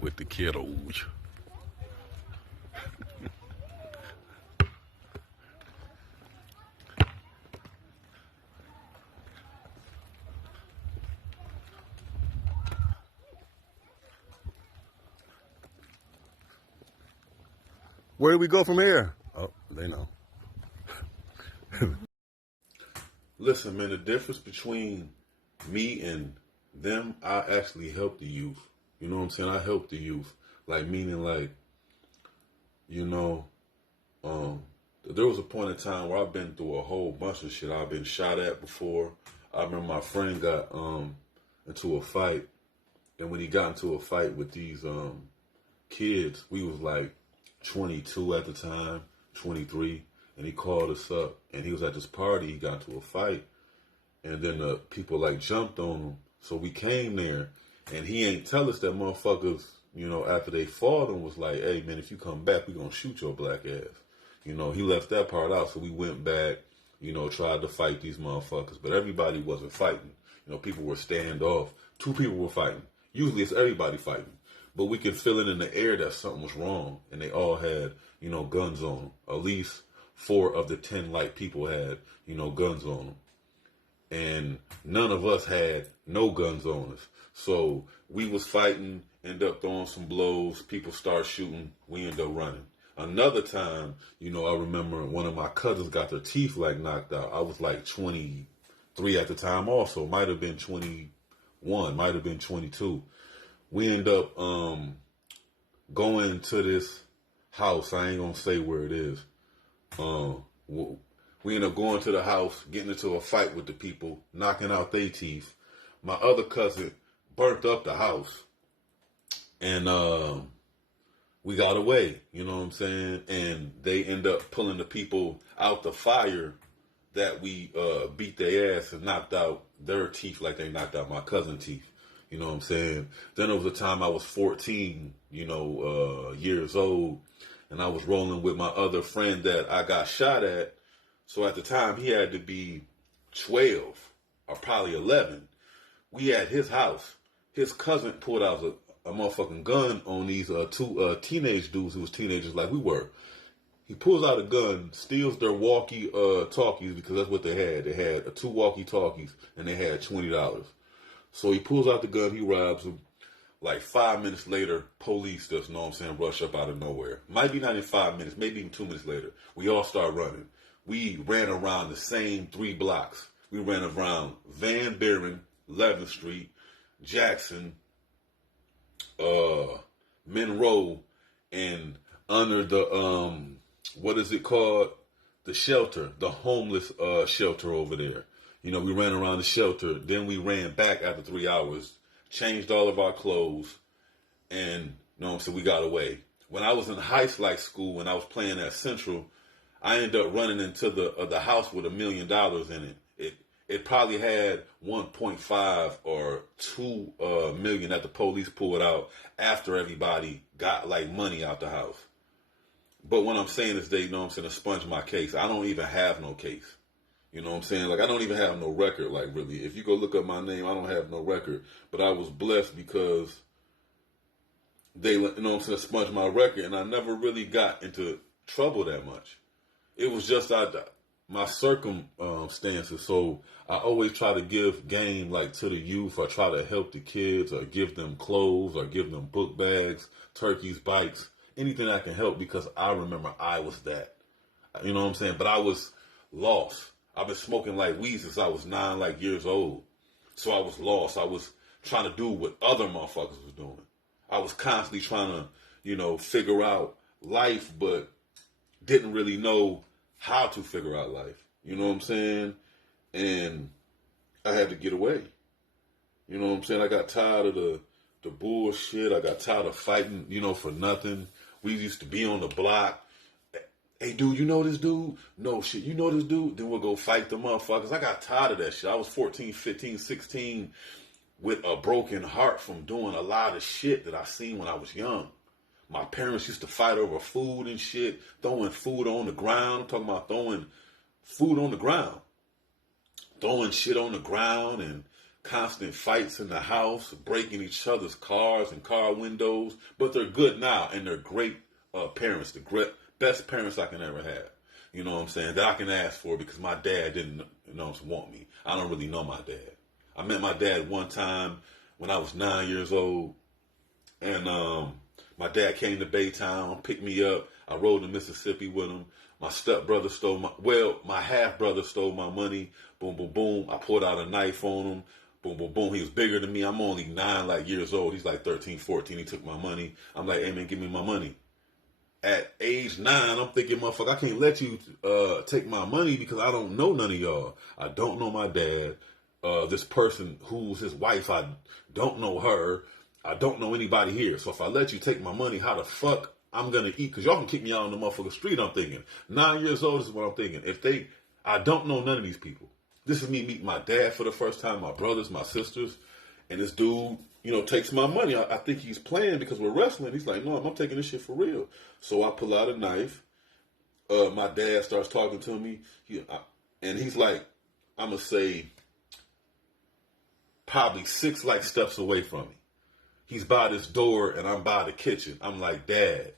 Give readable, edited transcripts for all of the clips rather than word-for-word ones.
with the kiddos. Where do we go from here? Oh, they know. Listen, man, the difference between me and them, I actually help the youth. You know what I'm saying? I help the youth. Like, meaning, like, you know, there was a point in time where I've been through a whole bunch of shit. I've been shot at before. I remember my friend got into a fight. And when he got into a fight with these kids, we was like 22 at the time, 23. And he called us up, and he was at this party. He got into a fight, and then the people like jumped on him. So we came there, and he ain't tell us that motherfuckers, you know, after they fought him was like, hey man, if you come back, we gonna shoot your black ass. You know, he left that part out. So we went back, you know, tried to fight these motherfuckers, but everybody wasn't fighting. You know, people were standoff. 2 people were fighting. Usually it's everybody fighting, but we could feel it in the air that something was wrong, and they all had, you know, guns on them. At least 4 of the 10 light people had, you know, guns on them. And none of us had no guns on us. So we was fighting, end up throwing some blows, people start shooting, we end up running. Another time, you know, I remember one of my cousins got their teeth like knocked out. I was like 23 at the time also, might have been 21, might have been 22. We end up going to this house, I ain't gonna say where it is. We end up going to the house, getting into a fight with the people, knocking out their teeth. My other cousin burnt up the house, and we got away. You know what I'm saying? And they end up pulling the people out the fire that we beat their ass and knocked out their teeth like they knocked out my cousin's teeth. You know what I'm saying? Then there was a time I was 14, you know, years old. And I was rolling with my other friend that I got shot at. So at the time, he had to be 12 or probably 11. We at his house. His cousin pulled out a motherfucking gun on these 2 teenage dudes who was teenagers like we were. He pulls out a gun, steals their walkie-talkies because that's what they had. They had 2 walkie-talkies and they had $20. So he pulls out the gun, he robs them. Like 5 minutes later, police, just know what I'm saying, rush up out of nowhere. Might be not in 5 minutes, maybe even 2 minutes later. We all start running. We ran around the same 3 blocks. We ran around Van Buren, 11th Street, Jackson, Monroe, and under the, what is it called? The shelter, the homeless shelter over there. You know, we ran around the shelter. Then we ran back after 3 hours. Changed all of our clothes, and you know what I'm saying, we got away. When I was in high school, when I was playing at Central, I ended up running into the house with $1 million in it. It probably had 1.5 or 2 million that the police pulled out after everybody got like money out the house. But what I'm saying is they, you know what I'm saying, expunge my case. I don't even have no case. You know what I'm saying? Like, I don't even have no record, like, really. If you go look up my name, I don't have no record. But I was blessed because they, you know what I'm saying, expunged my record, and I never really got into trouble that much. It was just my circumstances. So I always try to give game, like, to the youth. I try to help the kids, or give them clothes, or give them book bags, turkeys, bikes, anything I can help, because I remember I was that. You know what I'm saying? But I was lost. I've been smoking like weed since I was 9 years old. So I was lost. I was trying to do what other motherfuckers was doing. I was constantly trying to, you know, figure out life, but didn't really know how to figure out life. You know what I'm saying? And I had to get away. You know what I'm saying? I got tired of the bullshit. I got tired of fighting, you know, for nothing. We used to be on the block. Hey, dude, you know this dude? No, shit, you know this dude? Then we'll go fight the motherfuckers. I got tired of that shit. I was 14, 15, 16 with a broken heart from doing a lot of shit that I seen when I was young. My parents used to fight over food and shit, throwing food on the ground. I'm talking about throwing food on the ground. Throwing shit on the ground and constant fights in the house, breaking each other's cars and car windows. But they're good now, and they're great parents, best parents I can ever have. You know what I'm saying? That I can ask for because my dad didn't, want me. I don't really know my dad. I met my dad one time when I was 9 years old, and my dad came to Baytown, picked me up. I rode to Mississippi with him. My stepbrother my half brother stole my money. Boom, boom, boom. I pulled out a knife on him. Boom, boom, boom. He was bigger than me. I'm only 9 years old. He's like 13, 14. He took my money. I'm like, hey man, give me my money. At age 9, I'm thinking, motherfucker, I can't let you take my money because I don't know none of y'all. I don't know my dad. This person who's his wife, I don't know her. I don't know anybody here. So if I let you take my money, how the fuck I'm going to eat? Because y'all can kick me out on the motherfucking street, I'm thinking. 9 years old, this is what I'm thinking. I don't know none of these people. This is me meeting my dad for the first time, my brothers, my sisters, and this dude, takes my money. I think he's playing because we're wrestling. He's like, no, I'm taking this shit for real. So I pull out a knife. My dad starts talking to me. And he's like, I'm going to say, probably 6 steps away from me. He's by this door and I'm by the kitchen. I'm like, Dad.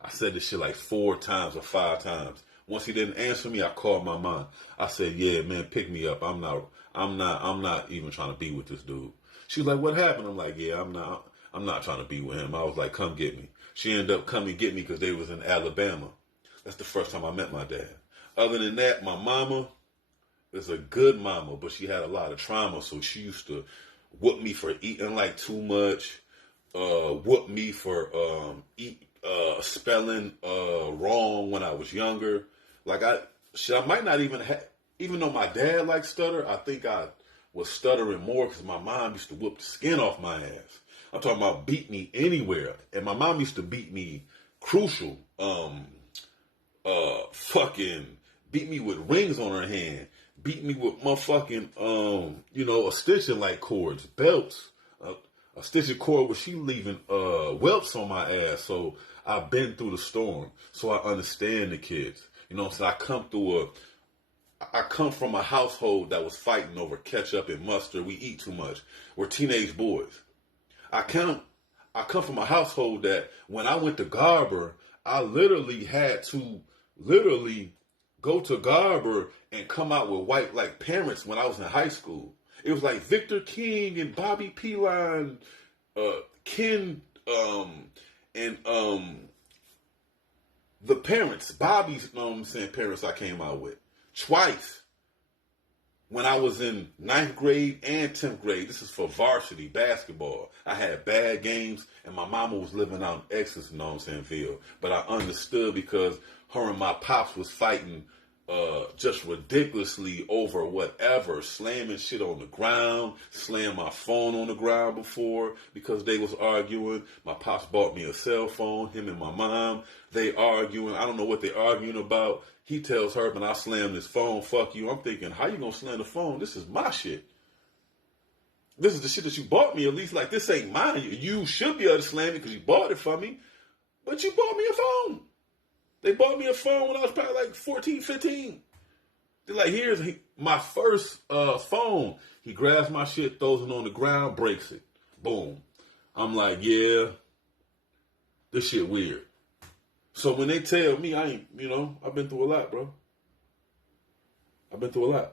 I said this shit 4 times or 5 times. Once he didn't answer me, I called my mom. I said, yeah, man, pick me up. I'm not even trying to be with this dude. She was like, what happened? I'm like, yeah, I'm not trying to be with him. I was like, come get me. She ended up coming get me because they was in Alabama. That's the first time I met my dad. Other than that, my mama is a good mama, but she had a lot of trauma. So she used to whoop me for eating too much, whoop me for spelling wrong when I was younger. I might not even have, even though my dad stutter, I think I was stuttering more because my mom used to whoop the skin off my ass. I'm talking about beat me anywhere. And my mom used to beat me crucial, fucking beat me with rings on her hand, beat me with motherfucking, a stitching cords, belts, a stitching cord where she leaving whelps on my ass. So I've been through the storm, so I understand the kids. You know what I'm saying? I come from a household that was fighting over ketchup and mustard. We eat too much. We're teenage boys. I come from a household that when I went to Garber, I literally had to go to Garber and come out with white parents when I was in high school. It was Victor King and Bobby Peline, Ken, and the parents, Bobby's, parents I came out with twice. When I was in 9th grade and 10th grade, this is for varsity basketball. I had bad games, and my mama was living out in Exodus, Ville. But I understood because her and my pops was fighting just ridiculously over whatever, slamming shit on the ground, slammed my phone on the ground before because they was arguing. My pops bought me a cell phone, him and my mom, they arguing. I don't know what they arguing about. He tells her, when I slammed his phone, fuck you. I'm thinking, how you gonna slam the phone? This is my shit. This is the shit that you bought me. At least this ain't mine. You should be able to slam it because you bought it for me. But you bought me a phone. They bought me a phone when I was probably 14, 15. They're here's my first phone. He grabs my shit, throws it on the ground, breaks it. Boom. I'm like, yeah, this shit weird. So when they tell me I ain't, I've been through a lot, bro. I've been through a lot.